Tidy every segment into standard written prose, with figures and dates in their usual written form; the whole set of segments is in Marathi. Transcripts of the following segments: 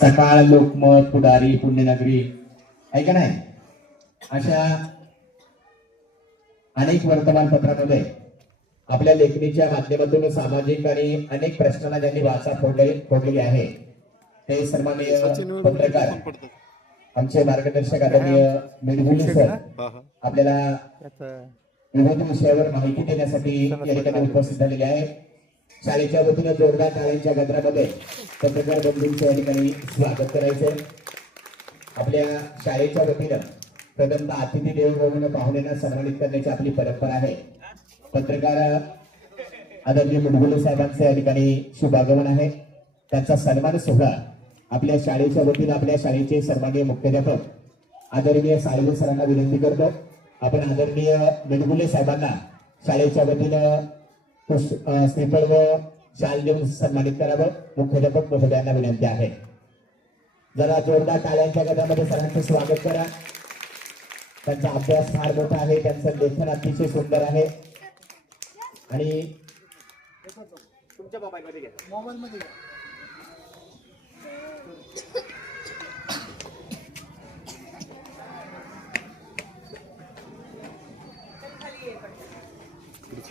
सकाळ, लोकमत, पुढारी, पुण्यनगरी आहे का नाही, अशा अनेक वर्तमानपत्रामध्ये आपल्या लेखणीच्या माध्यमातून सामाजिक आणि अनेक प्रश्नांना ज्यांनी वाचा फोडलेली आहे ते सन्माननीय पत्रकार आमचे मार्गदर्शक आदरणीय मेडगुले सर आपल्याला विविध विषयावर माहिती देण्यासाठी या ठिकाणी उपस्थित झालेले आहे. शाळेच्या वतीने जोरदार टाळ्यांच्या गजरामध्ये पत्रकार बंधूंचे या ठिकाणी स्वागत करायचे. आपल्या शाळेच्या वतीनं प्रथमतः अतिथी देवो भव पाहुण्यांना सन्मानित करण्याची आपली परंपरा आहे. पत्रकार आदरणीय मेडगुले साहेबांचे या ठिकाणी शुभागमन आहे. त्यांचा सन्मान सोहळा आपल्या शाळेच्या वतीनं आपल्या शाळेचे सन्माननीय मुख्याध्यापक आदरणीय साळवे सरांना विनंती करतो. आपण आदरणीय मेडगुले साहेबांना शाळेच्या वतीनं श्रीफळ व शाल देऊन सन्मानित करावं. मुख्याध्यापक महोदयांना विनंती आहे. जरा जोरदार टाळ्यांच्या गजरामध्ये सरांचं स्वागत करा. त्यांचा अभ्यास फार मोठा आहे, त्यांचं लेखन अतिशय सुंदर आहे आणि तुमच्या मोबाईलमध्ये घ्या. मोबाईलमध्ये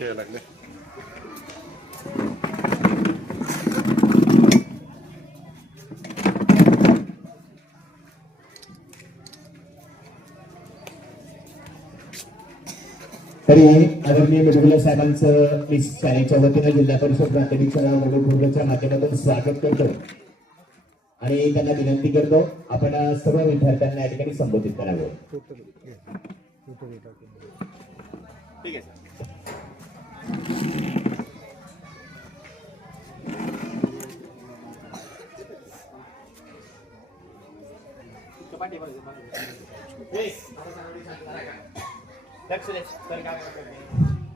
लागले. तरी आदरणीय मेडगुले साहेबांचं मी शाळेच्या वतीनं जिल्हा परिषद प्राथमिक शाळा वडोदराच्या माध्यमातून स्वागत करतो आणि त्यांना विनंती करतो आपण सर्व विद्यार्थ्यांना या ठिकाणी संबोधित करावं. ठीक आहे सर.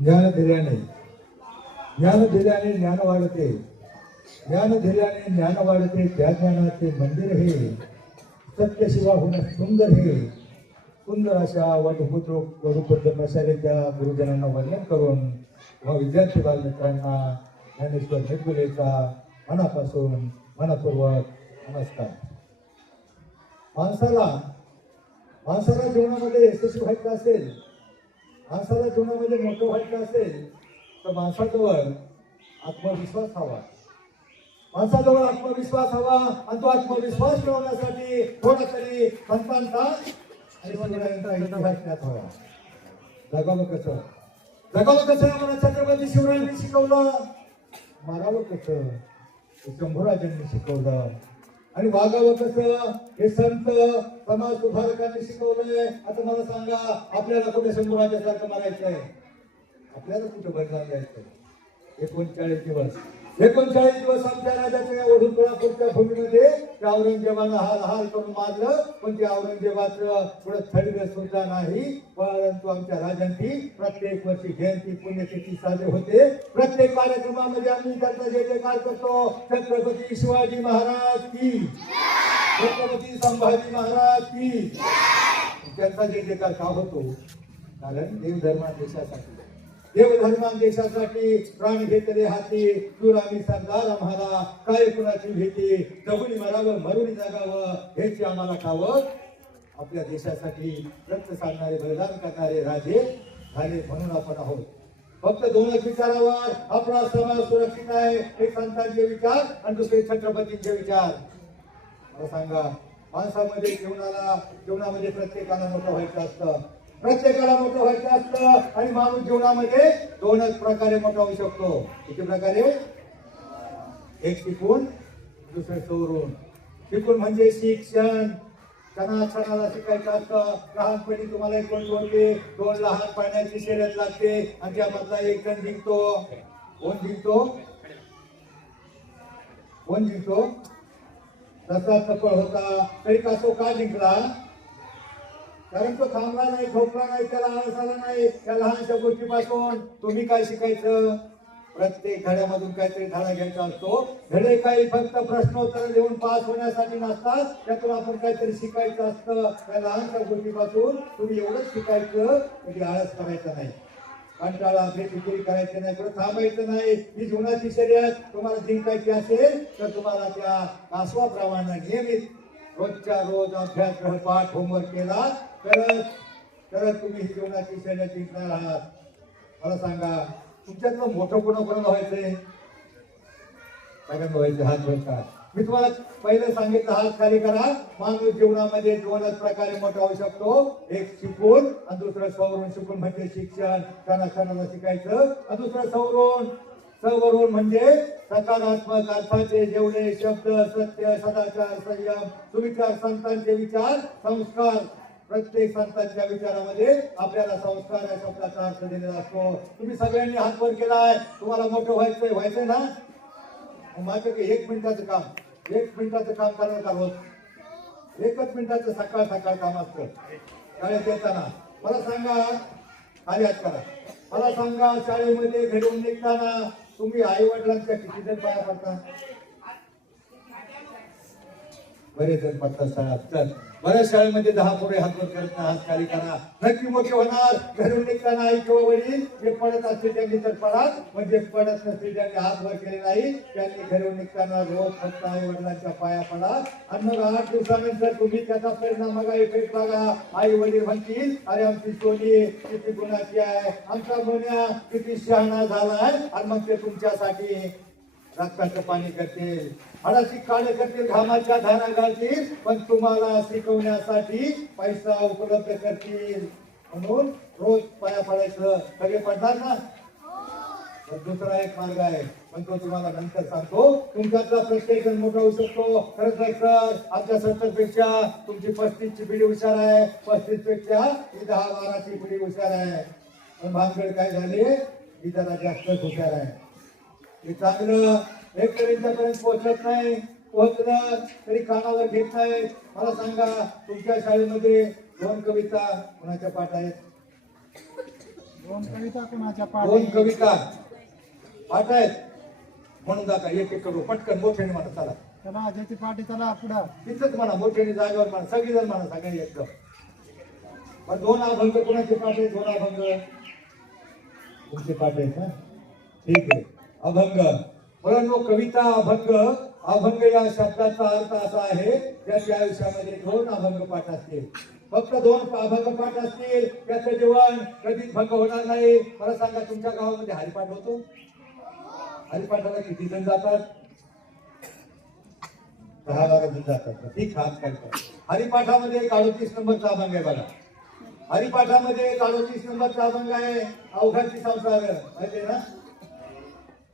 ज्ञान दिल्याने ज्ञान वाढते, ज्ञान दिल्याने ज्ञान वाढते, त्या ज्ञानाचे मंदिर हे सत्य शिवा होणं सुंदर हे. सुंदर अशा वटुपुत्र प्रसारेच्या गुरुजनांना वंदन करून व विद्यार्थी बालमित्रांना ज्ञानेश्वर मेडगुलेचा मनापासून मनपूर्वक नमस्कार. माणसाला जीवनामध्ये यशस्वी व्हायचं असेल, माणसाला जीवनामध्ये मोठं व्हायचं असेल तर माणसाजवळ आत्मविश्वास हवा. माणसाजवळ आत्मविश्वास हवा आणि तो आत्मविश्वास मिळवण्यासाठी थोडा तरी संतांचा आणि इतिहास त्यात हवा. जगावं कसं मला छत्रपती शिवरायांनी शिकवलं, मारावं कसं शंभूराजांनी शिकवलं आणि वागावं कसं हे संत समाज सुधारकांनी शिकवलंय. आता मला सांगा, आपल्याला कुठे शंभूराजासारखं मारायचंय? आपल्याला कुठे बदलायला जायचंय? 39 दिवस आमच्या राजाच्या ओढून कोल्हापूरच्या भूमीमध्ये त्या औरंगजेबानं हाल करून मारलं, पण त्या औरंगजेबाचं पुढे थडगे सुद्धा नाही. परंतु आमच्या राजांची प्रत्येक वर्षी जयंती पुण्यतिथी साजरे होते. प्रत्येक कार्यक्रमामध्ये आम्ही त्यांचा जय जयकार करतो. छत्रपती शिवाजी महाराज की, छत्रपती संभाजी महाराज की. त्यांचा जय जयकार का होतो? कारण देवधर्मान देशासाठी प्राण घेतले हाती, दूर आम्ही सरदार आम्हाला काय कुणाची भीती, जगुनी मरावं मरुनी जगावं हेच आम्हाला ठावं. आपल्या देशासाठी रक्त सांडणारे बलिदान करणारे राजे झाले म्हणून आपण आहोत. फक्त दोनच विचारावर आपला समाज सुरक्षित आहे, एक संतांचे विचार आणि दुसरे छत्रपतींचे विचार. मला सांगा, माणसामध्ये जीवनामध्ये प्रत्येकाला मोठं व्हायचं असतं, आणि माणूस जीवनामध्ये दोनच प्रकारे मोठा होऊ शकतो. किती प्रकारे? एक शिकून, दुसरे सोडून. शिकून म्हणजे शिक्षण, क्षणाला शिकायचं असतं. लहानपणी तुम्हाला 2 लहान पाण्याची शर्यत लागते आणि त्यामधला एक जण जिंकतो. कोण जिंकतो? तसा चपळ होता तरी का तो का जिंकला? कारण तो थांबला नाही, झोपला नाही, त्याला आळस आला नाही. त्या लहानशा गोष्टीपासून तुम्ही काय शिकायचं? प्रत्येक धड्यामधून काहीतरी धडा घ्यायचा असतो. धडे काही फक्त प्रश्नोत्तर लिहून पास होण्यासाठी नसतात, त्यातून आपण काहीतरी शिकायचं असतं. त्या लहानशा गोष्टीपासून तुम्ही एवढंच शिकायचं, म्हणजे आळस करायचा नाही. कंटाळा बेफिकिरी करायची नाही, कुठं थांबायचं नाही. ही जीवनाची शर्यत तुम्हाला जिंकायची असेल तर तुम्हाला त्या कासवाप्रमाणे नियमित रोजच्या रोज अभ्यास गृहपाठ होमवर्क केला तरच तुम्ही ही जीवनाची शर्यत जिंकणार आहात. मला सांगा तुमच्यातलं मोठं कोणाकोणाला व्हायचंय? सगळ्यांना व्हायचं हात वर करा. मी तुम्हाला पहिलं सांगितलं हात खाली करा. माणूस जीवनामध्ये दोनच प्रकारे मोठा होऊ शकतो, एक शिकून आणि दुसरं सवरून. शिकून म्हणजे शिक्षण क्षणाला शिकायचं, आणि दुसरं सवरून म्हणजे सकारात्मक अर्थाचे जेवढे शब्द सत्य सदाचार संयम सुविचार संतांचे विचार संस्कार. प्रत्येक संतांच्या विचारामध्ये आपल्याला संस्कार या शब्दाचा अर्थ दिलेला असतो. तुम्ही सगळ्यांनी हात वर केलाय, तुम्हाला मोठं व्हायचंय ना. माझं एक मिनिटाचं काम करणार का रोज? 1 मिनिटाचं सकाळ काम असतं शाळेत येताना. मला सांगा, खाली हात करा. मला सांगा शाळेमध्ये घडून निघताना तुम्ही आई वडिलांच्या किती जण पाया पडता? बरेच जण पडतात शाळेत. बऱ्याच शाळेमध्ये 10 पुढे हात वर करत हात खाली करा. नक्की मोठे होणार. घरून निघताना आई किंवा वडील जे पडत असतील त्यांनी तर पडा, म्हणजे पडत नसतील त्यांनी हात वर केले नाही त्यांनी घरून निघताना रोज फक्त आई वडिलांच्या पाया पडा. आणि मग 8 दिवसानंतर तुम्ही त्याचा परिणाम बघा, इफेक्ट बघा. आई वडील म्हणतील अरे आमची सोनी किती गुणाची आहे, आमचा मोन्या किती शहाणा झालाय. आणि मग ते तुमच्यासाठी रक्ताचं पाणी करतील, हाडाची काळे करतील, घामाच्या धारा घालतील, पण तुम्हाला शिकवण्यासाठी पैसा उपलब्ध करतील. म्हणून रोज पाया पडायचं. सगळे पडणार ना. दुसरा एक मार्ग आहे, पण तो तुम्हाला नंतर सांगतो. तुमच्यातला प्रत्येक जण मोठा होऊ शकतो. खरं तर सर आमच्या 70 पेक्षा तुमची 35 ची पिढी हुशार आहे, 35 पेक्षा ही 10-12 ची पिढी हुशार आहे. पण भानगड काय झाली, ही जरा जास्तच हुशार आहे. हे चांगलं एक पर्यंत पोहोचत नाही, पोहोचलं तरी कानावर घेत नाही. मला सांगा तुमच्या शाळेमध्ये 2 कविता कोणाच्या पाठ आहेत? 2 कविता कोणाच्या पाठ? 2 कविता पाठ आहेत. म्हणून दाखवा एक करू पटकन मोठ्याने म्हणा. चला त्याला ज्याची पाठी त्याला पुढं तिथंच म्हणा, मोठ्याने जागेवर म्हणा, सगळीजण म्हणा, सगळे एकदम. पण 2 अभंग कोणाचे पाठ आहेत? 2 अभंग तुमचे पाठ आहेत ना. ठीक आहे. अभंग मुलांनो, कविता अभंग या शब्दाचा अर्थ असा आहे ज्याच्या आयुष्यामध्ये 2 अभंग पाठ असतील. फक्त 2 अभंग पाठ असतील त्याचं जीवन कधीच भंग होणार नाही. मला सांगा तुमच्या गावामध्ये हरिपाठ होतो? हरिपाठाला किती जण जातात? 10-12 जण जातात. ठीक, हात काढतात. हरिपाठामध्ये 38 नंबरचा अभंग आहे बघा. हरिपाठामध्ये 38 नंबरचा अभंग आहे अवघाची संसार. माहिती ना.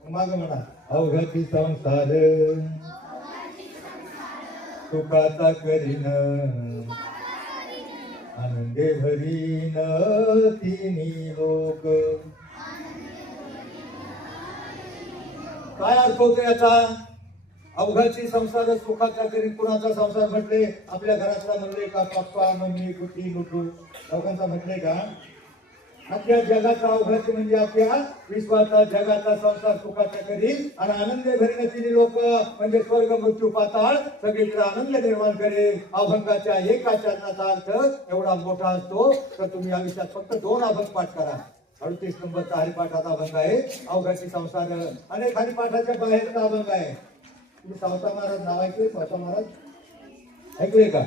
माग म्हणा अवघाची संसार सुखाचा करीन आनंदे भरीन तिन्ही लोक. काय अर्थ होतो याचा? अवघाची संसार सुखाचा करीन. कुणाचा संसार म्हटले? आपल्या घरातला म्हणले का? पप्पा मम्मी कुठी लुटू लोकांचा म्हटले का? आपल्या जगाचा अवघाची म्हणजे आपल्या विश्वाचा जगाचा संसार सुखाचा करील आणि आनंद भरण्याची लोक म्हणजे स्वर्ग मृत्यू पाताळ सगळीकडे आनंद निर्माण करेल. अभंगाच्या एका चरणाचा अर्थ एवढा मोठा असतो तर तुम्ही आयुष्यात फक्त 2 अभंग पाठ करा. 38 नंबरचा हरिपाठाचा अभंग आहे अवघाची संसार. अनेक हरिपाठाच्या बाहेरचा अभंग आहे. तुम्ही सावता महाराज नाव ऐकले? सावता महाराज ऐकले का?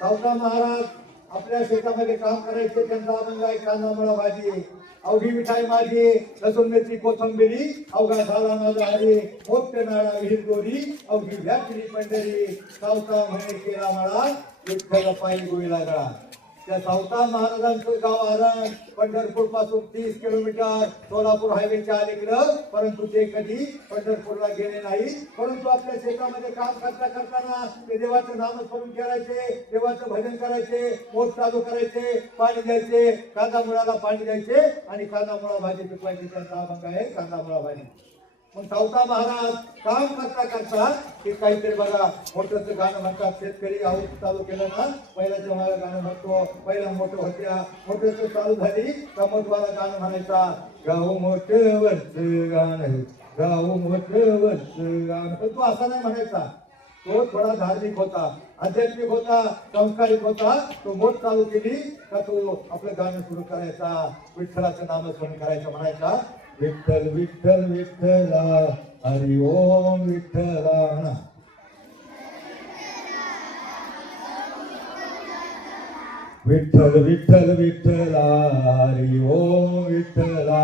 सावता महाराज आपल्या शेतामध्ये काम करायचे. त्यांचा अभंग आहे कांदा भाजी. अवघी मिठाई माझी लसूण मिरची कोथंबिरी अवघा झाला माझा हरी मोठे नाळा विहीर गोरी अवघी व्यापली पंढरी सावता म्हणे केला मला विठ्ठल पायी गोळीला गळा. त्या सावता महाराजांचं गाव आरण पंढरपूर पासून 30 किलोमीटर सोलापूर हायवेच्या अलीकडं. परंतु ते कधी पंढरपूरला गेले नाही. परंतु आपल्या शेतामध्ये काम करताना ते देवाचं नामस्मरण करायचे, देवाचं भजन करायचे, मोठ चालू करायचे, पाणी द्यायचे, कांदा मुळाला पाणी द्यायचे आणि कांदा मुळा भाजी पिकवायची. त्यांचा अभंग आहे कांदा मुळा भाजी. मग सावता महाराज काम करता ते काहीतरी बघा मोठं गाणं म्हणतात. शेतकरी आऊत चालू केलं ना पहिल्याच्या मला गाणं म्हणतो. पहिला मोठं होत्या मोठं चालू झाली का मोठवाला गाणं म्हणायचा. गाव मोठं वरच गाणं गाव मोठं वरच गाणं. पण तो असा नाही म्हणायचा. तो थोडा धार्मिक होता, आध्यात्मिक होता, संस्कारिक होता. तो बोट चालू केली का तो आपलं गाणं सुरू करायचा, विठ्ठलाचं नामस्मरण करायचं, म्हणायचा विठ्ठल विठ्ठल विठ्ठला हरि ओम विठ्ठला म्हणा. विठ्ठल विठ्ठल विठ्ठला हरि ओम विठ्ठला.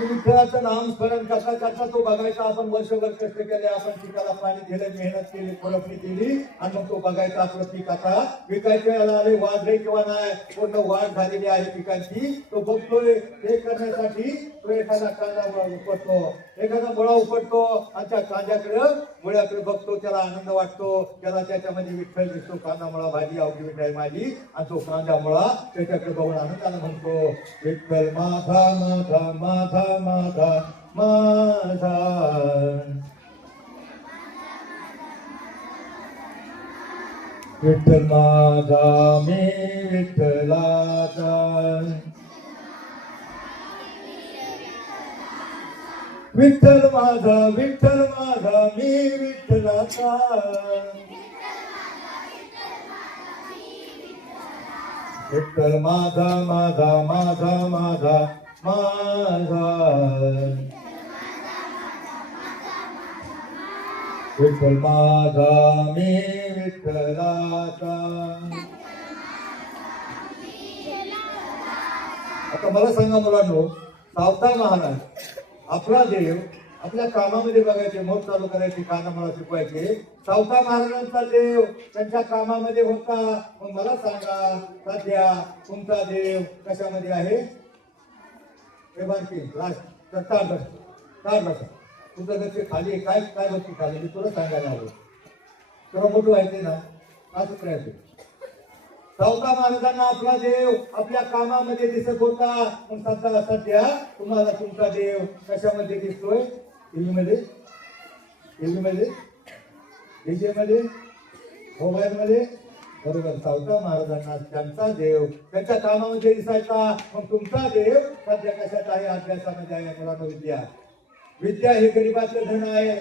विठ्ठलाचं नाम स्मरण करता करता तो बघायचा आपण वर्षभर कष्ट केले, आपण पिकाला पाणी दिले, मेहनत केली, खुरपणी केली आणि मग तो बघायचा आपलं पीक आता विकायचे आले, वाढले किंवा नाही, पूर्ण वाढ झालेली आहे पिकांची. तो बघतोय हे करण्यासाठी तो एखादा कांदा उपटतो, एखादा मुळा उपटतो आणि त्या कांद्याकडे मुळ्याकडे बघतो, त्याला आनंद वाटतो, त्याला त्याच्यामध्ये विठ्ठल दिसतो, कांदा मुळा भाजी आवडी मिठाई माझी, आणि तो कांदा मुळा त्याच्याकडे बघून आनंदाने म्हणतो विठ्ठल माझा माझा माझा माझा माझा. विठ्ठल माझा मी विठ्ठलाचा. विठ्ठल माझा मी विठ्ठलाचा. विठ्ठल माझा माझा माझा माझा माझा. विठ्ठल माझा मी विठ्ठलाचा. आता मला सांगा मुलांनो, सावता महाराज आपला देव आपल्या कामामध्ये बघायचे, मग चालू करायचे, काना मला शिकवायचे. सावता महाराजांचा देव त्यांच्या कामामध्ये होता. मग मला सांगा सध्या तुमचा देव कशामध्ये आहे? हे बारकी लास्ट तार बसा. तुझं गती खाली काय काय वस्तू खाली मी तुला सांगायला हवं. तुला मोठं व्हायचे ना, असं करायचं. सावता महाराजांना आपला देव आपल्या कामामध्ये दिसत होता. पण सध्या तुम्हाला तुमचा देव कशामध्ये दिसतोय? टीव्हीमध्ये, डीजे मध्ये, मोबाईल मध्ये. बरोबर, सावता महाराजांना त्यांचा देव त्यांच्या कामामध्ये दिसायचा. मग तुमचा देव सध्या कशात आहे? अभ्यासामध्ये आहे. मुलांना विद्या हे गरिबाचं धन आहे,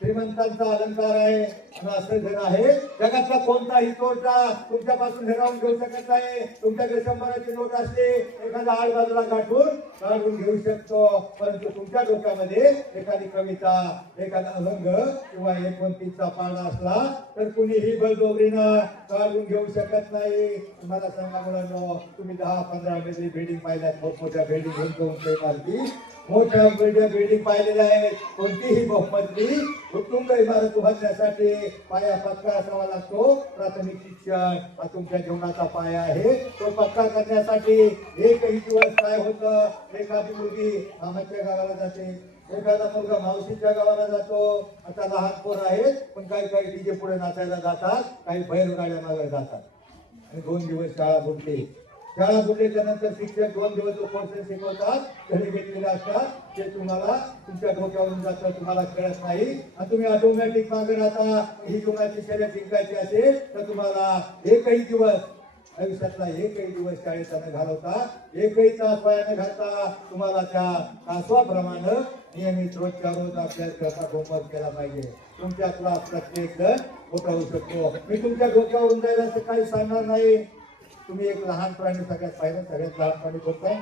श्रीमंतांचा अलंकार आहे, आणि असं धन आहे. जगातला कोणताही तोटा तुमच्यापासून हिरावून घेऊ शकत नाही. तुमच्याकडे 100ची नोट असते, एखादा आड बाजूला काढून घेऊ शकतो. परंतु तुमच्या डोक्यामध्ये एखादी कविता, एखादा अभंग किंवा 29चा पाढा असला तर कुणीही बळजबरीनं काढून घेऊ शकत नाही. तुम्हाला सांगा मुलांनो, तुम्ही 10-15 मजली बिल्डिंग पाहिल्यात, मोठमोठ्या बिल्डिंग उंच इमारती, मोठ्या बिल्डिंग पाहिलेल्या आहेत. कोणतीही बहुमजली उत्तुंग इमारत उभारण्यासाठी पाया पक्का असावा लागतो. प्राथमिक शिक्षण हा तुमच्या जीवनाचा पाया आहे. तो पक्का करण्यासाठी एकही दिवस काय होतं, एखादी मुलगी मामाच्या गावाला जाते, एखादा मुलगा मावशीच्या गावाला जातो. आता लहान पोर आहेत, पण काही डीजे पुढे नाचायला जातात, काही बैलगाड्या मागे जातात. आणि 2 दिवस शाळा बुडल्याच्या नंतर शिक्षक 2 दिवस कोर्सेस शिकवतात, घरी घेतलेले असतात. ते तुम्हाला तुमच्या डोक्यावरून जातं, तुम्हाला कळत नाही. आणि तुम्ही ऑटोमॅटिक मागे राहता. ही जीवनाची शर्यत जिंकायची असेल तर तुम्हाला एकही दिवस आयुष्यातला एकही दिवस शाळेत न घालवता, एकही तास पायाने घालता. तुम्हाला त्या तासाप्रमाणे नियमित रोजच्या रोज अभ्यास करता, होमवर्क केला पाहिजे. तुमच्यातला प्रत्येक जण मोठा होऊ शकतो. मी तुमच्या डोक्यावरून जाईल असं काही सांगणार नाही. तुम्ही एक लहान प्राणी सगळ्यात लहान प्राणी कोणता?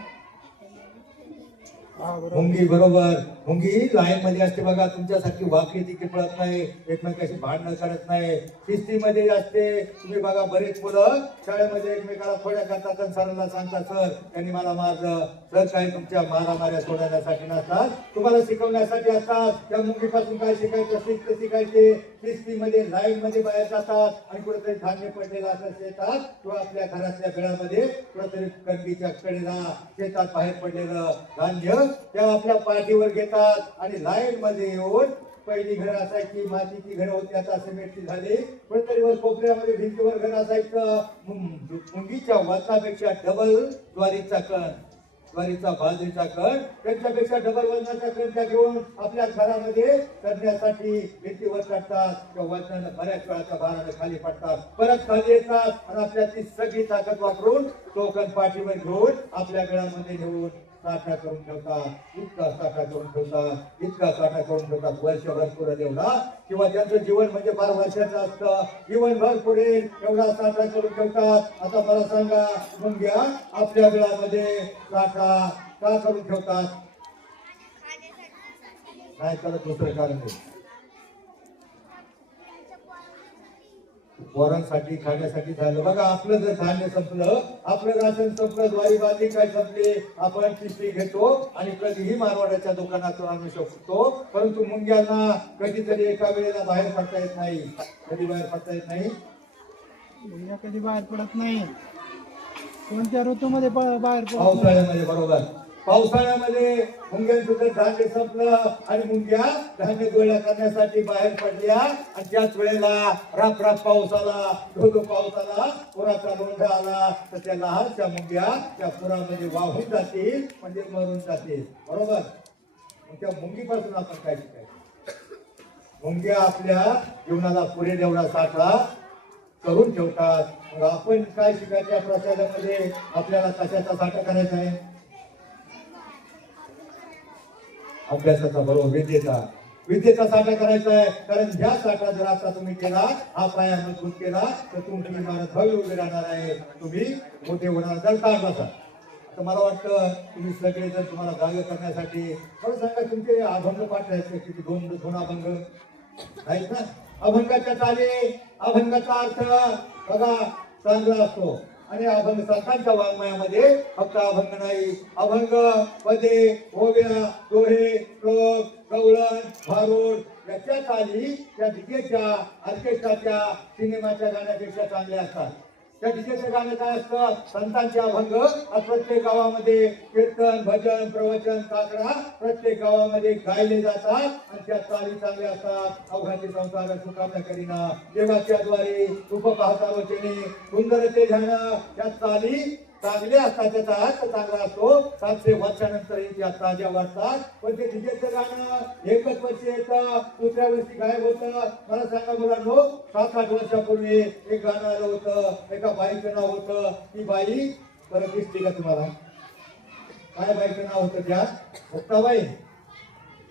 मुंगी. बरोबर, मुंगी लाईन मध्ये असते बघा. तुमच्यासारखी वाकडी ती पळत नाही, एकमेकाशी भांडणं करत नाही, शिस्तीमध्ये असते. तुम्ही बघा बरेच मुलं शाळेमध्ये एकमेकाला खोड्या करतात आणि सरांना सांगतात, सर त्यांनी मला मारलं. सर काही तुमच्या मारामाऱ्या सोडवण्यासाठी नसतात, तुम्हाला शिकवण्यासाठी असतात. त्या मुंगीपासून काय शिकायचं, शिस्त शिकायचे. शिस्तीमध्ये लाईन मध्ये बाहेर जातात आणि कुठेतरी धान्य पडलेलं असं शेतात किंवा आपल्या घरातल्या घरामध्ये कुठेतरी कंदीच्या कडेला शेतात बाहेर पडलेलं धान्य त्या आपल्या पाठीवर घेतात आणि लाईन मध्ये येऊन, पहिली घर असायची मातीची घर होती, आता सिमेंटची झाली. कुठेतरी वर कोपऱ्यामध्ये भिंतीवर घर असायचं. मुंगीच्या वजनापेक्षा डबल ज्वारीचा बाजरीचा कण, त्यांच्यापेक्षा डबल वजनाचा कण त्या घेऊन आपल्या घरामध्ये करण्यासाठी भिंतीवर चढतात. त्या वजनानं बऱ्याच वेळाच्या भाराने खाली पडतात, परत खाली येतात आणि आपल्या ती सगळी ताकद वापरून तो कण पाठीवर घेऊन आपल्या गळ्यामध्ये नेऊन साठा करून ठेवतात, इतका साठा करून ठेवतात, इतका साठा करून ठेवतात, वर्षभर पुरेल एवढा, किंवा त्यांचं जीवन म्हणजे 12 वर्षाचं असतं, जीवनभर पुरेल एवढा साठा करून ठेवतात. आता मला सांगा, मुंग्या आपल्या बिळामध्ये साठा का करून ठेवतात? नाही करत, दुसरं कारण नाही. पोरांसाठी खाण्यासाठी झालं. बघा, आपलं जर धान्य संपलं, आपलं राशन संपलं, ज्वारी बाजरी काय संपली, आपण पिशवी घेतो आणि कधीही मारवाड्याच्या दुकानातून आणू शकतो. परंतु मुंग्यांना कधीतरी एका वेळेला बाहेर पडता येत नाही. कधी बाहेर पडता येत नाही? मुंग्या कधी बाहेर पडत नाही. कोणत्या ऋतूमध्ये बाहेर पडत नाही? पावसाळ्यामध्ये. बरोबर, पावसाळ्यामध्ये मुंग्यांचं जर धान्य संपलं आणि मुंग्या धान्य गोळा करण्यासाठी बाहेर पडल्या आणि त्याच वेळेला राप पाऊस आला, धो पाऊस आला, पुराचा लोंढा आला, तर त्या लहानच्या मुंग्या त्या पुरामध्ये वाहून जातील, म्हणजे मरून जातील. बरोबर. मग त्या मुंगीपासून आपण काय शिकायचं? मुंग्या आपल्या जीवनाला पुरेल एवढा साठा करून ठेवतात. मग आपण काय शिकायचं या प्रचारामध्ये? आपल्याला कशाचा साठा करायचा आहे? अभ्यासाचा, बरोबर, विद्येचा साठा करायचा आहे. कारण ह्या साठा जर आता तुम्ही केला, हा पाया मजबूत केला, तर तुमची इमारत भव्य उभी राहणार आहे, तुम्ही मोठे होणार. जर का बसा, तर मला वाटतं तुम्ही सगळे जर तुम्हाला जागे करण्यासाठी मला सांगा, तुमचे अभंग पाठ आहेत किती? दोन अभंग आहेत ना. अभंगाच्या चाली, अभंगाचा अर्थ बघा चांगला असतो. आणि अभंग संतांच्या वाङ्मयामध्ये फक्त अभंग नाही, अभंग, पदे, ओव्या, दोहे, श्लोक, कवळण, भारूड याच्या चाली त्या डीजेच्या, ऑर्केस्ट्राच्या, सिनेमाच्या गाण्यापेक्षा चांगल्या असतात. त्या डीजेचं गाणं काय असतं? संतांचे अभंग. प्रत्येक गावामध्ये कीर्तन, भजन, प्रवचन, काकडा प्रत्येक गावामध्ये गायले जातात आणि त्या चाली चांगल्या असतात. अवघाचे संसार सुखाचा करीना, देवाच्या द्वारे रूप पाहता वचने, सुंदर ते ध्यान, त्या चाली चांगले असतात. त्याचा अर्थ चांगला असतो. 700 वर्षानंतर त्या ताज्या वाटतात. पण ते डीजेचं गाणं एकच वर्ष येतं, दुसऱ्या वर्षी गायब होतं. मला सांगा मुलांनो, 7-8 वर्षापूर्वी एक गाणं आलं होतं, एका बाईचं नाव होतं. ती बाई परत दिसली का तुम्हाला? काय बाईचं नाव होतं? त्या मुक्ताबाई,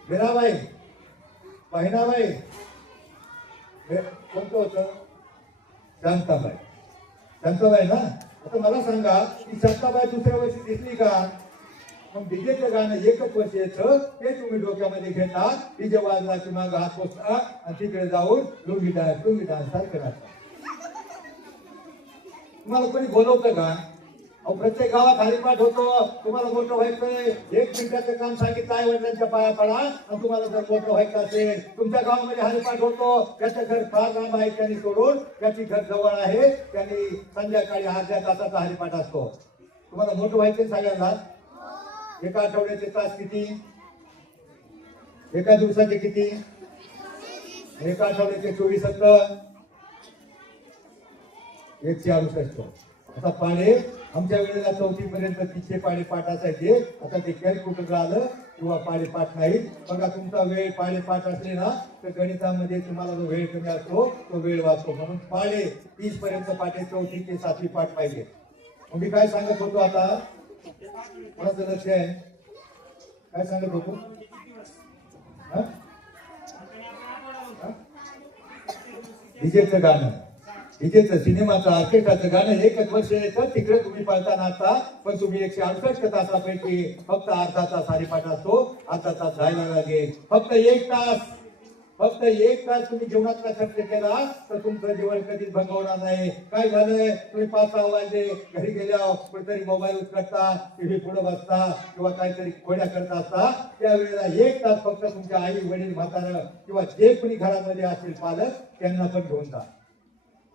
मीराबाई, बहिणाबाई, कोणतं होतं? शांताबाई. शांताबाई ना. आता मला सांगा, की शांताबाई दुसऱ्या वर्षी दिसली का? मग डीजेचं गाणं एकच वर्ष येतं, ते तुम्ही डोक्यामध्ये घेता, डीजे वाजला की मग हात पोचता आणि तिकडे जाऊन लुंगी डान्स सारखं राहता. तुम्हाला कोणी बोलवतं का? प्रत्येक गावात हरिपाठ होतो. तुम्हाला मोठं व्हायचंय, 1 मिनिटाचं काम सांगितलं, आई वडिलांच्या पाया पडा. आणि तुम्हाला जर मोठं व्हायचं असेल, तुमच्या गावामध्ये हरिपाठ होतो, त्याचं घर फार लांब आहे त्यांनी सोडून, त्याची घर जवळ आहे, त्यांनी संध्याकाळी अर्ध्या तासाचा हरिपाठ असतो. तुम्हाला मोठं व्हायचं सगळ्यांना. एका आठवड्याचे तास किती? एका दिवसाचे किती? एका आठवड्याचे 24 असतं, 168. आता पाढे आमच्या वेळेला 4थी पर्यंत 300 पाढे पाठ असायचे. आता ते कॅल्क्युलेटर आलं किंवा पाढे पाठ नाही. बघा, तुमचा वेळ पाढे पाठ असले ना, तर गणितामध्ये तुम्हाला जो वेळ कमी असतो तो वेळ वाचतो. म्हणून पाढे 30 पर्यंत पाढे 4थी ते 7वी पाठ पाहिजे. मग मी काय सांगत होतो? आता कोणाचं लक्ष आहे? काय सांगत होतो? डीजेचं गाणं, डीजेचं, सिनेमाचं, ऑर्केस्ट्राचं गाणं एकच वर्ष येतं. तिकडे तुम्ही पळता नाचता, पण तुम्ही 168 तासापैकी फक्त अर्धा तास हरिपाठ असतो. अर्धा तास जायला लागेल. फक्त एक तास तुम्ही जीवनातला खर्च केला तर तुमचं जीवन कधीच भंगवणार नाही. काय झालंय? तुम्ही 5-6 वाजले घरी गेल्यावर कुठेतरी मोबाईल उचलता, टीव्ही पुढे बसता किंवा काहीतरी खोड्या करत असता. त्यावेळेला 1 तास फक्त तुमच्या आई, वडील, म्हातारं किंवा जे कोणी घरामध्ये असतील पालक, त्यांना पण घेऊन जा.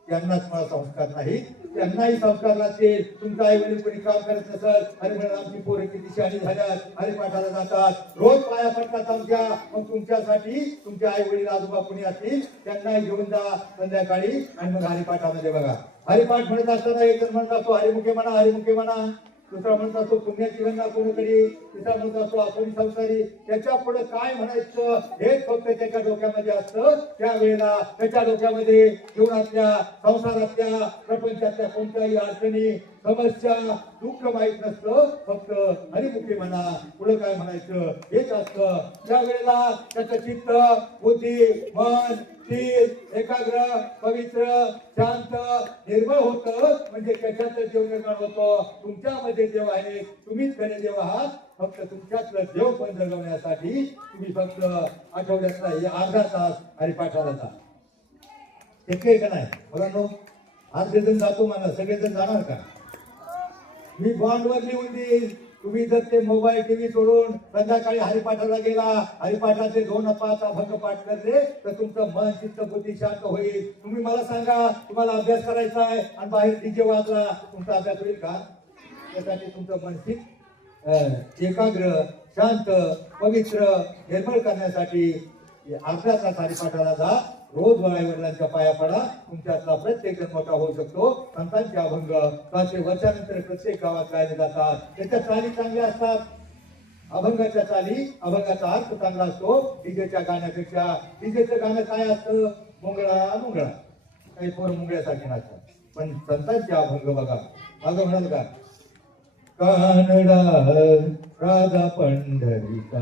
त्यांनाच मला संस्कार नाही, त्यांनाही संस्कार लागतील. तुमचं आई वडील कोणी काम करत नसत, अरे म्हणून आमची पोरं किती शहाणी झाल्यात, हरिपाठाला जातात, रोज पाया पडतात आमच्या. मग तुमच्यासाठी तुमचे आई वडील, आजोबा कोणी असतील, त्यांनाही घेऊन जा संध्याकाळी. आणि मग हरिपाठामध्ये बघा, हरिपाठ म्हणत असताना एक जण म्हणत असतो, हरिमुखे म्हणा, हरिमुखे म्हणा. दुसरा म्हणत असतो पुण्याची गंगा कोणीतरी, तिसरा म्हणत असतो आपण संसारी. त्याच्या पुढे काय म्हणायचं हे फक्त त्याच्या डोक्यामध्ये असतं. त्यावेळेला त्याच्या डोक्यामध्ये जीवनातल्या, संसारातल्या, प्रपंचातल्या कोणत्याही अडचणी, समस्या, दुःख माहित नसतं. फक्त हरिमुखी म्हणा, पुढे काय म्हणायचं हेच असतं. त्यावेळेला त्याचं चित्त, बुद्धी, मन, स्थिर, एकाग्र, पवित्र, शांत, निर्मळ होतं. म्हणजे त्याच्यातलं देव निर्माण होतं. तुमच्यामध्ये देव आहे, तुम्हीच खरे देव आहात. फक्त तुमच्यातलं देव पण जगवण्यासाठी तुम्ही फक्त आठवड्यातला हे अर्धा तास हरिपाठाला जा. शक्य आहे का नाही मुलांनो? अर्धे जण जातो म्हणा, सगळेजण जाणार का? मी बॉन्डवर लिहून देईल. तुम्ही जर ते मोबाईल टीव्ही सोडून संध्याकाळी हरिपाठाला गेला, हरिपाठाचे 2-5 अभंग पाठ करले तर तुमचं मन, चित्त, बुद्धी शांत होईल. तुम्ही मला सांगा, तुम्हाला अभ्यास करायचा आहे आणि बाहेर डीजे वाजला, तुमचा अभ्यास होईल का? त्यासाठी तुमचं मानसिक एकाग्र, शांत, पवित्र, निर्मळ करण्यासाठी अर्धा तास हरिपाठाला जा. रोज वडिलांच्या पाया पडा. तुमच्यातला प्रत्येक जण मोठा होऊ शकतो. संतांचे अभंग 500 वर्षानंतर प्रत्येक गावात गायले जातात. त्याच्या चाली चांगल्या असतात. अभंगाच्या चाली, अभंगाचा अर्थ चांगला असतो डीजेच्या गाण्यापेक्षा. डीजेचं गाणं काय असतं? मुंगळा मुंगळा, काही पोर मुंगळ्यासारखे नाचतात. पण संतांचे अभंग बघा, माझं म्हणाल का? कानडा राजा पंढरीचा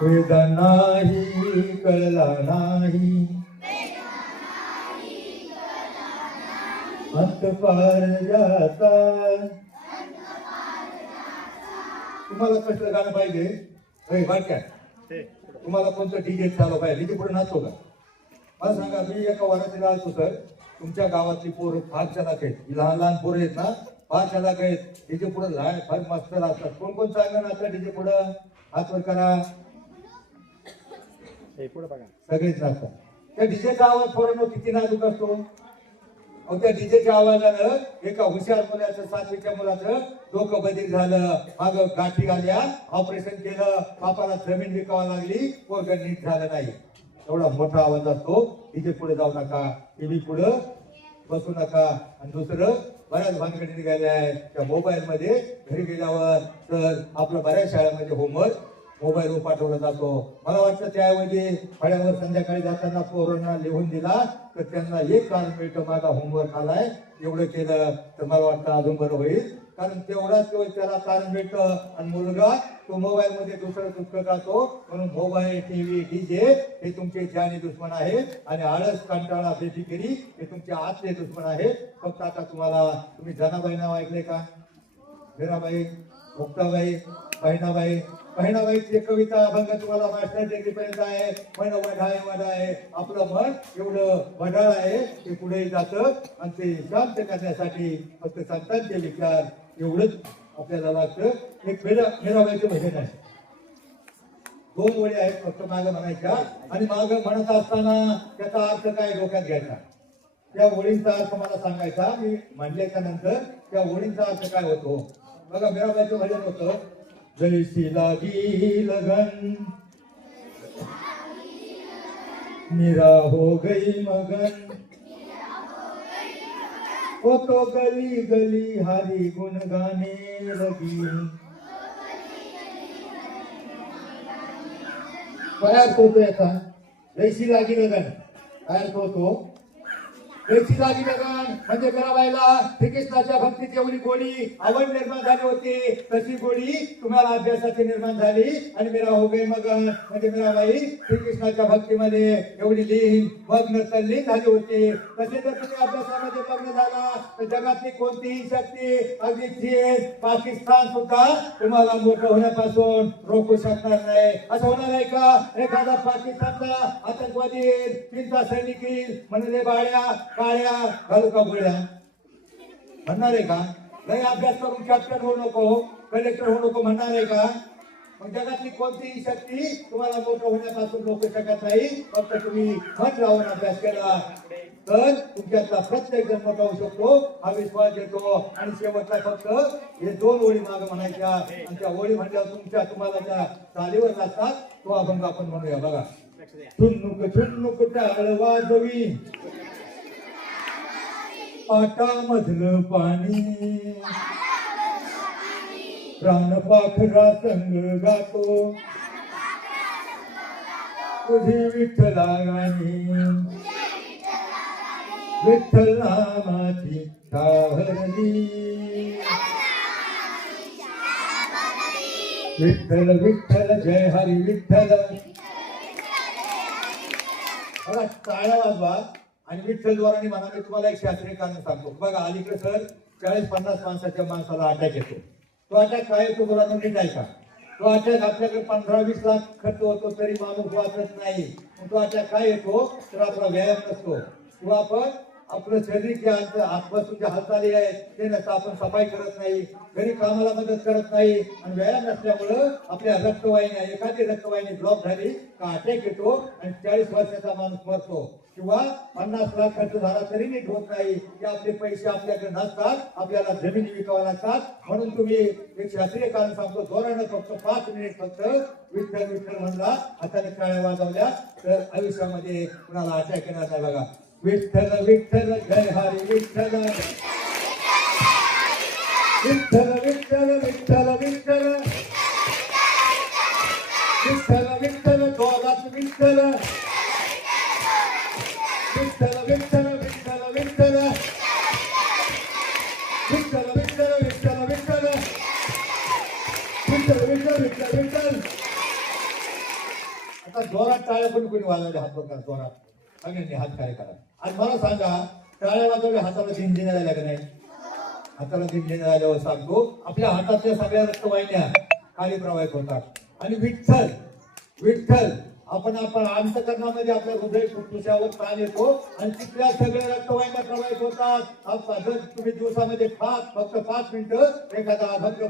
वेद नाही कळला नाही, अंत पार जाता. तुम्हाला कसलं गाणं पाहिजे? काय तुम्हाला कोणतं डीजे चालू पाहिजे? डीजे पुढे नाचतो का? मला सांगा, मी एका वरातीला राहतो सर. तुमच्या गावातली पोरं फार चलाक आहेत. लहान लहान पोरं आहेत ना, फार चलाक आहेत. डीजे पुढे लहान फार मस्त असतात. कोण कोण चांगलं नाचतं डीजे पुढं? हात वर करा. सगळेच नाचतात. त्या डीजेचा आवाज पोरांनो किती नाजूक असतो. त्या डीजेच्या आवाजानं एका हुशार मुलाचं, 7वीच्या मुलाचं डोकं बधीर झालं. माग गाठी आल्या, ऑपरेशन केलं, बापाला जमीन विकावं लागली, पोरग नीट झालं नाही. एवढा मोठा आवाज असतो. डीजे पुढे जाऊ नका, टीव्ही पुढे बसू नका. आणि दुसरं, बऱ्याच भानगडी निघाल्या आहेत त्या मोबाईल मध्ये. घरी गेल्यावर तर आपलं बऱ्याच शाळेमध्ये होमवर्क मोबाईलवर पाठवला जातो. मला वाटतं त्याऐवजी फळ्यावर संध्याकाळी जाताना पोरांना लिहून दिला तर त्यांना एक कारण मिळतं, माझा होमवर्क आलाय, एवढं केलं तर मला वाटतं अजून बरं होईल. कारण तेवढाच त्याला कारण मिळतं. आणि मुलगा तो मोबाईल मध्ये दुसरं दुःख करतो. म्हणून मोबाईल, टीव्ही, डीजे हे तुमचे जानी दुश्मन आहेत. आणि आळस, कंटाळा, बेफिकिरी हे तुमचे आतले दुश्मन आहेत. फक्त आता तुम्ही जनाबाई नाव ऐकले का? मीराबाई, मुक्ताबाई, बहिणाबाई. बहिणाबाईची कविता अभंग तुम्हाला मास्टर डिग्री पर्यंत आहे. मन वढाय वढाय, आपलं मन एवढं वढाळ आहे ते पुढे जातं. आणि ते शांत करण्यासाठी फक्त संतांचे विचार एवढंच आपल्याला लागतं. एक मीराबाईचं भजन आहे, 2 ओळी आहेत फक्त मागं म्हणायच्या. आणि मागं म्हणत असताना त्याचा अर्थ काय डोक्यात घ्यायचा. त्या ओळींचा अर्थ मला सांगायचा. मी म्हणल्याच्या नंतर त्या ओळींचा अर्थ काय होतो बघा. मीराबाईचं भजन होतं, जैसी लागी लगन मीरा हो गई मगन, वो तो गली गली हरी गुन गाने लगी. काय अर्थ होतो याचा? जैसी लागी लगन काय अर्थ होतो? जैसी लागी लगन म्हणजे मीराबाईला श्रीकृष्णाच्या भक्तीची एवढी गोडी आवड निर्माण झाली होती, तशी गोडी तुम्हाला अभ्यासाची निर्माण झाली. आणि मीरा हो गई मगन म्हणजे मीराबाई श्रीकृष्णाच्या भक्तीमध्ये एवढी लीन, मग्न, तल्लीन झाली होती. तसे जर तुम्ही अभ्यासामध्ये मग्न झाला तर जगातली कोणतीही शक्ती, अगदी चीन, पाकिस्तान सुद्धा तुम्हाला मोठं होण्यापासून रोखू शकणार नाही. असं होणार आहे का? एखादा पाकिस्तानचा आतंकवादी येईल, चीनचा सैनिक येईल, म्हणजे बाळ्या काळ्या घालू का गोळ्या म्हणणार आहे का? लय अभ्यास करून कॅप्टन होऊ नको, कलेक्टर होऊ नको म्हणणार आहे का? मग जगातली कोणतीही शक्ती तुम्हाला मोठं होण्यापासून रोखू शकत नाही. फक्त तुम्ही मन लावून अभ्यास केला तर तुमच्यातला प्रत्येक जण मोठा होऊ शकतो, हा विश्वास येतो. आणि शेवटला फक्त हे 2 ओळी मागं म्हणायच्या. आणि त्या ओळी म्हणल्यावर तुम्हाला त्या चालीवर लागतात. तो अभंग आपण म्हणूया बघा. छुन्नुक छुन्नुक टाळ वाजवी, पाटामधलं पाणी प्राणपाखरा संग गातो तुझी विठ्ठला गाणी विठ्ठल नामाची हरली विठ्ठल विठ्ठल जय हरी विठ्ठल. बघा टाळ्या वाजवा आणि विठ्ठल द्वाराने म्हणा. मी तुम्हाला एक शास्त्रीय कारण सांगतो. बघा अलीकडे सर 40-50 माणसाच्या माणसाला अटॅक येतो. तो अटॅक काय येतो मुलांना नीट ऐका. तो अटॅक आपल्याकडे 15-20 लाख खर्च होतो तरी माणूस वाचत नाही. तो अटॅक काय येतो तर आपला व्यायाम नसतो किंवा आपण आपलं शरीर जे आसपासून जे हालचाली आहेत ते नसतं. आपण सफाई करत नाही, घरी कामाला मदत करत नाही आणि व्यायाम नसल्यामुळं आपल्या रक्तवाहिन्या एखादी रक्तवाहिनी ब्लॉक झाली का अटॅक येतो आणि 40 वर्षाचा माणूस मरतो किंवा 50 लाख खर्च झाला तरी नीट होत नाही. की आपले पैसे आपल्याकडे नसतात, आपल्याला जमिनी विकाव्या लागतात. म्हणून तुम्ही एक शास्त्रीय कारण सांगतो. जोरानं फक्त 5 मिनिट फक्त विठ्ठल विठ्ठल म्हणला, हाताने टाळ्या वाजवल्या तर आयुष्यामध्ये कुणाला अटॅक येणार नाही. बघा विठ्ठल विठ्ठल जय हरी विठ्ठल विठ्ठल विठ्ठल विठ्ठल विठ्ठल विठ्ठल विठ्ठल दोघात विठ्ठल विठ्ठल विठ्ठल विठ्ठल विठ्ठल विठ्ठल विठ्ठल विठ्ठल विठ्ठल विठ्ठल विठ्ठल विठ्ठल विठ्ठल. आता जोरात टाळ्या कोणी कोणी वाजवल्या हात बघा जोरात सगळ्यांनी हात काय करा. आणि मला सांगा टाळ्या वाजवल्या हाताला झिंझिण्या आल्या का नाही? हाताला झिंझिण्या आल्यावर सांगतो आपल्या हातातल्या सगळ्या रक्तवाहिन्या खाली प्रवाहित होतात. आणि विठ्ठल विठ्ठल आपण अंतकरणामध्ये आपल्या हृदय फुफ्फुसावर ताण येतो आणि तिथल्या सगळ्या रक्तवाहिन्या प्रवाहित होतात. जर तुम्ही दिवसामध्ये फक्त 5 मिनिटं एखादा अभंग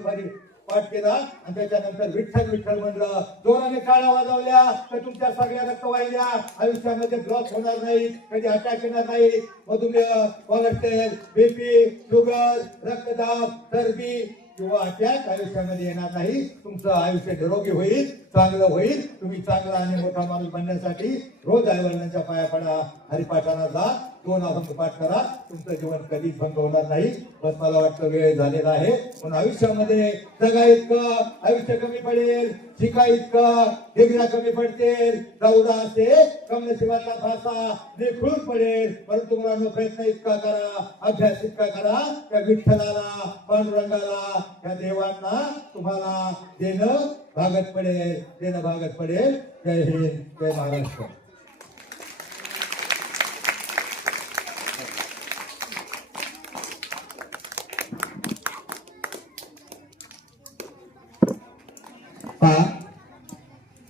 पाठ केला आणि त्याच्यानंतर विठ्ठल विठ्ठल म्हणलं, जोराने टाळ्या वाजवल्या तर तुमच्या सगळ्या रक्तवाहिन्या आयुष्यामध्ये ब्लॉक होणार नाही, कधी अटॅक येणार नाही. मधुमेह, कोलेस्ट्रॉल, बीपी, शुगर, रक्तदाब, चरबी किंवा अटॅक आयुष्यामध्ये येणार नाही. तुमचं आयुष्य निरोगी होईल, चांगलं होईल. तुम्ही चांगला आणि मोठा माणूस बनण्यासाठी रोज आईवडिलांच्या पाया पडा, हरिपाठाला जा, 2 अभंग पाठ करा. तुमचं जीवन कधीच भंग होणार नाही. बस मला वाटतं वेळ झालेला आहे. पण आयुष्यामध्ये जगा इतकं आयुष्य कमी पडेल, शिका इतकं डिग्र्या कमी पडतील, दौरा असे कमनशिबाचा फासा निखळून पडेल. परंतु मुलांनो प्रयत्न इतका करा, अभ्यास इतका करा, त्या विठ्ठलाला, पांडुरंगाला, त्या देवांना तुम्हाला देणं भागत पडेल. जय हिंद, जय महाराष्ट्र.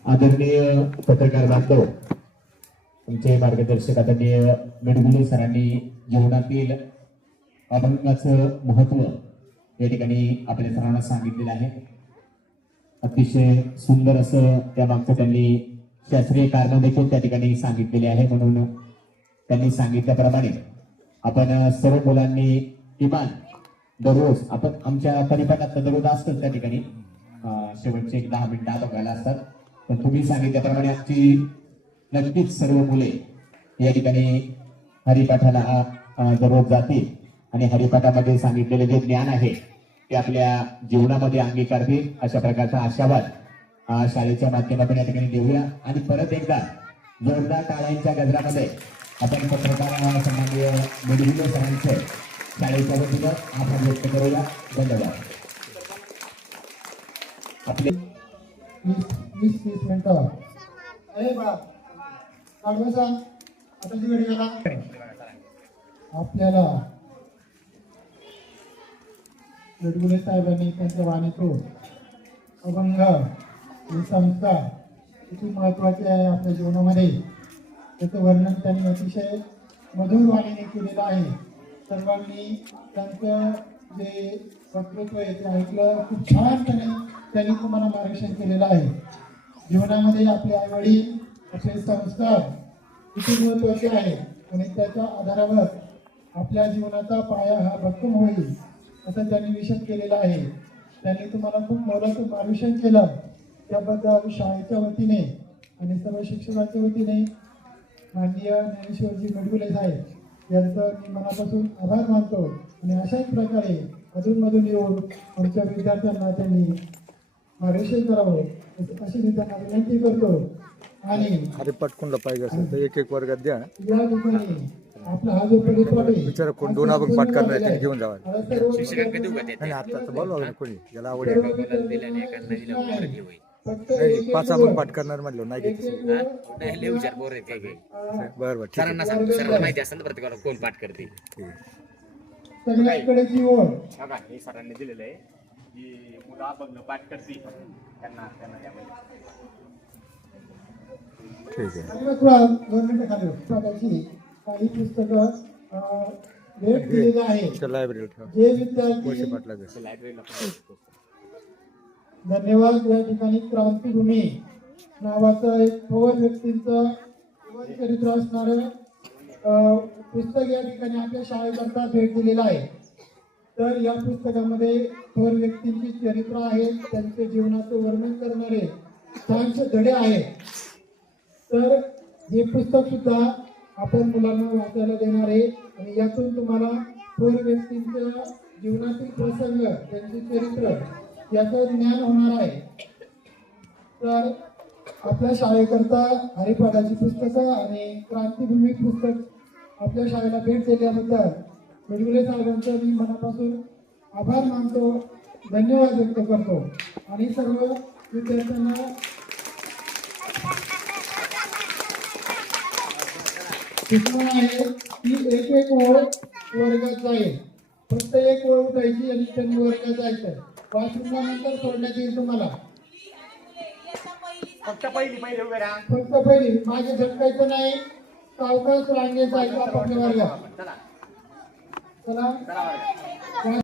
आदरणीय पत्रकार बांधव, तुमचे मार्गदर्शक आदरणीय मेडगुले सरांनी जीवनातील अभंगाचं महत्व या ठिकाणी आपल्या सर्वांना सांगितलेलं आहे. अतिशय सुंदर असं त्या मागचं त्यांनी शास्त्रीय कारण देखील त्या ठिकाणी सांगितलेले आहे. म्हणून त्यांनी सांगितल्याप्रमाणे आपण सर्व मुलांनी किमान दररोज आपण आमच्या परिपाठात दररोज असतात त्या ठिकाणी शेवटचे 10 मिनिटं बघायला असतात. पण तुम्ही सांगितल्याप्रमाणे आमची नक्कीच सर्व मुले या ठिकाणी हरिपाठाला दररोज जातील आणि हरिपाठामध्ये सांगितलेले जे ज्ञान आहे ते आपल्या जीवनामध्ये अंगीकारतील अशा प्रकारचा आशावाद शाळेच्या माध्यमातून या ठिकाणी देऊया. आणि परत एकदा जोरदार टाळ्यांच्या गजरामध्ये आपण पत्रकार सन्माननीय मेडगुले सरांचे शाळेच्या वतीनं आभार व्यक्त करूया. धन्यवाद. आपले 20 मिनिटं. अरे बा काढवायचा आता तिकडे गेला. आपल्याला मेडगुले साहेबांनी त्यांच्या वाणीतून अभंग हे संस्कार किती महत्वाचे आहे आपल्या जीवनामध्ये त्याचं वर्णन त्यांनी अतिशय मधुर वाणीने केलेलं आहे. सर्वांनी त्यांचं जे वक्तृत्व आहे ते ऐकलं. खूप छानपणे त्यांनी तुम्हाला मार्गदर्शन केलेलं आहे. जीवनामध्ये आपले आईवडील, आपले संस्कार किती महत्त्वाचे आहे आणि त्याच्या आधारावर आपल्या जीवनाचा पाया हा भक्कम होईल असं त्यांनी विशद केलेलं आहे. त्यांनी तुम्हाला खूप मोलाचं मार्गदर्शन केलं. त्याबद्दल शाळेच्या वतीने आणि सर्व शिक्षकांच्या वतीने माननीय ज्ञानेश्वरजी मेडगुले साहेब यांचं मी मनापासून आभार मानतो आणि अशाच प्रकारे अधूनमधून येऊन आमच्या विद्यार्थ्यांना त्यांनी मार्गदर्शन करावं अशी मी त्यांना विनंती करतो. आणि हरिपाठ कोणला पाहिजे असेल तर एक वर्गात द्या. या ठिकाणी आपला हा जो परिपाठ आहे विचारा कोण दोन आपण पाठ करणार आहे त्याने घेऊन जावा. हा सर्व नाही आता तर बोलवा कोणी ज्याला आवडेल. सर्व फक्त नाही एक- पाच आपण पाठ करणार म्हटलं नाही एक- घेत. एक- लय हुशार बोर आहेत काय काय बरं बरं ठीक आहे. सरांना सांगतो सरांना माहिती असेल ना प्रत्येकाला कोण पाठ करते. ठीक आहे. सगळ्यांकडे जी ओढ बघा हे सरांनी दिलेलं आहे की मुलं अभंग पाठ करतील त्यांना यामध्ये ठीक आहे. गव्हर्नमेंट खाली पुस्तकाची काही पुस्तकं भेट दिलेलं आहे. त्या लायब्ररीला ठेवा. जे वर्षी विद्यार्थी पाठ लागेल. लायब्ररीला धन्यवाद. या ठिकाणी क्रांतीभूमी नावाचं एक थोर व्यक्तींचं जीवन चरित्र असणारं पुस्तक या ठिकाणी आपल्या शाळेकरता भेट दिलेलं आहे. तर या पुस्तकामध्ये थोर व्यक्तींची चरित्र आहेत, त्यांचे जीवनाचं वर्णन करणारे छानसे धडे आहेत. तर हे पुस्तक सुद्धा आपण मुलांना वाचायला देणार आहे आणि यातून तुम्हाला थोर व्यक्तींच्या जीवनातील प्रसंग, त्यांचे चरित्र याचं ज्ञान होणार आहे. तर आपल्या शाळेकरता हरिपाठाची पुस्तकं आणि क्रांतीभूमी पुस्तक आपल्या शाळेला भेट दिल्याबद्दल मेडगुले साहेबांचं मी मनापासून आभार मानतो, धन्यवाद व्यक्त करतो आणि सर्व विद्यार्थ्यांना सूचना आहे की एक एक ओळ वर्गात जाईल. फक्त एक ओळ उठायची आणि त्यांनी वर्गात जायचं. वाचून सोडण्यात येईल तुम्हाला. फक्त पहिली उभे राहा. फक्त पहिली मागे झटकायचं नाही. सावकाश रांगेत जायचं आपापल्या वर्गात. चला चला. चला